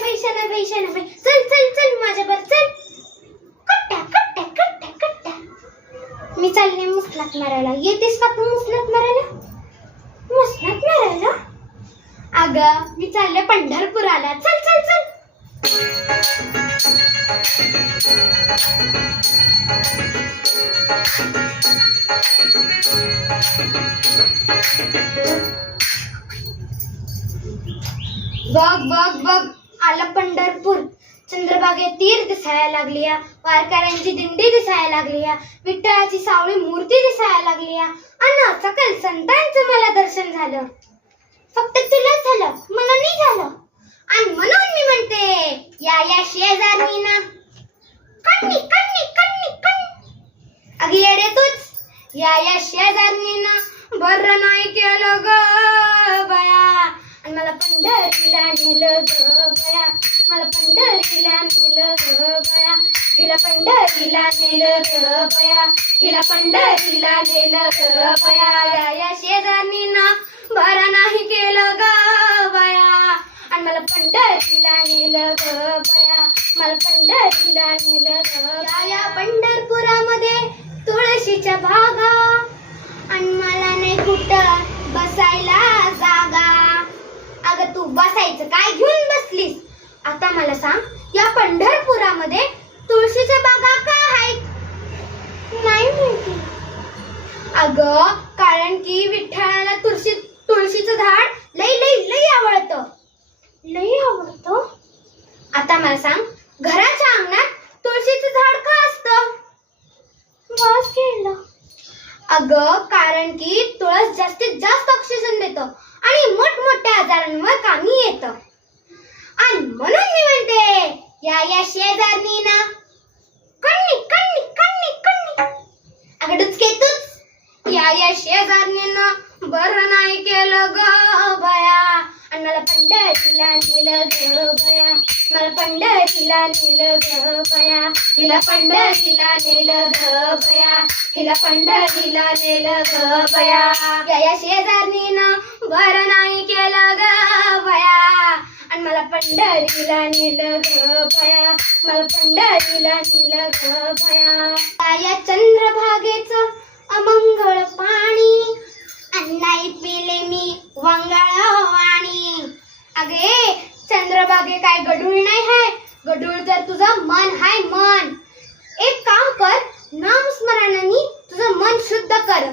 शनाबाई शनाबाई शनाबाई चल चल चल माझ्यावर चल. कट्ट्या कट्ट्या कट्ट्या कट्ट्या. मी चालले मुसलात मारायला. येतेस का तू मुसलात मारायला? मुसलात मारायला? अगं मी चालले पंढरपुराला. चल चल चल. बघ बघ बघ आलं पंढरपूर. चंद्रभागेत तीर दिसायला लागली, वारकऱ्यांची दिंडी दिसायला लागली, विठ्ठलाची सावळी मूर्ती दिसायला लागली आणि सकल संतांचं मला दर्शन झालं. फक्त तुला झालं, मला नाही झालं. आणि म्हणून मी म्हणते या शेजारणींना कण्णी कण्णी कण्णी कण्णी. अगं येडे तूच. या शेजारणींना बरं नाही केलं ग बया. आणि मला पंढरीला नेलं ग बया. मला पंढरीला नेलं ग बया. हिला पंढरीला नेलं ग बया. हिला पंढरीला नेलं ग बया. या शेजारणींना बरं नाही केलं ग बया. आणि मला पंढरीला नेलं ग बया. मला पंढरीला नेलं ग. या पंढरपुरामध्ये तुळशीच्या बागा आणि मला नाही कुठं बसायला जागा. अगं तू बसायचं काय घेऊन बसलीस? आता मला सांग, या पंढरपुरामध्ये तुळशीच्या बागा का आहेत? नाही माहिती. अगं कारण की विठ्ठलाला तुळशीचं झाड लई लई लई आवडतं. लई आवडतं? आता मला सांग, घराच्या अंगणात तुळशीचं झाड का असतं? वास घ्यायला. अगं कारण की तुळस जास्तीत जास्त ऑक्सिजन देतं आणि मोठमोठ्या आजारांवर कामी येतं. आणि म्हणून मी म्हणते या शेजारणींना कण्णी कण्णी कण्णी कण्णी. अगं डुचके तूच. या शेजारणींना बरं नाही केलं ग बया. आणि मला पंढरीला नेलं ग बया. मला पंढरीला नेलं ग बया. हिला पंढरीला नेलं ग बया. हिला पंढरीला नेलं ग बया. या शेजारणीनं बरं नाही केलं ग बया. आणि मला पंढरीला नेलं ग बया. मला पंढरीला नेलं ग बया. या चंद्रभागेचं अमंगळ पाणी आणि नाही पिले मी वंगाळ वाणी. अगे चंद्रभागे काय गडूळ नाही है. गडूळ तर तुझं मन हाय मन. एक काम कर, नामस्मरणाने तुझं मन शुद्ध कर.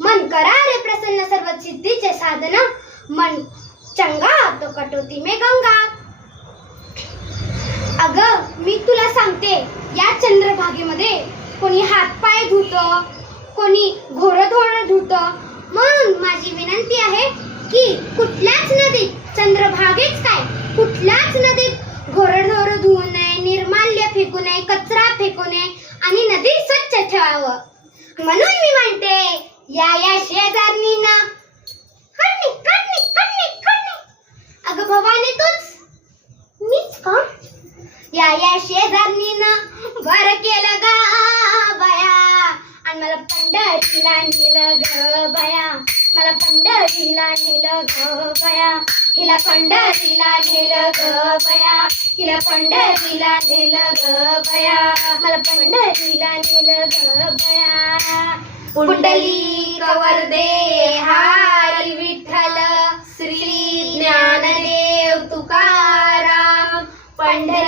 मन करा रे प्रसन्न सर्व सिद्धीचे साधन. मन चंगा तो कटोती में गंगा. अगं मी तुला सांगते, या चंद्रभागेमध्ये कोणी हातपाय धुतं, कोणी घोरधोर धुतं. म्हणून माझी विनंती आहे की कुठल्याच नदीत, चंद्रभागेच काय कुठल्याच नदीत घोरधोर धुवू नये, निर्माल्य फेकू नये, कचरा फेकू नये आणि नदी स्वच्छ ठेवावं. म्हणून मी म्हणते या शेजारणींना कण्णी कण्णी कण्णी कण्णी. अगं भवानी तूच. मीच का? या शेजारणीनं बरं केलं ग बया. आणि मला पंढरीला नेलं ग बया. मला पंढरीला नेलं ग बया. हिला पंढरीला नेलं ग बया. हिला पंढरीला नेलं ग बया. मला पंढरीला नेलं ग बया. पुंडलिक वरदे हरी विठ्ठल श्री ज्ञानदेव तुकाराम. पंढरी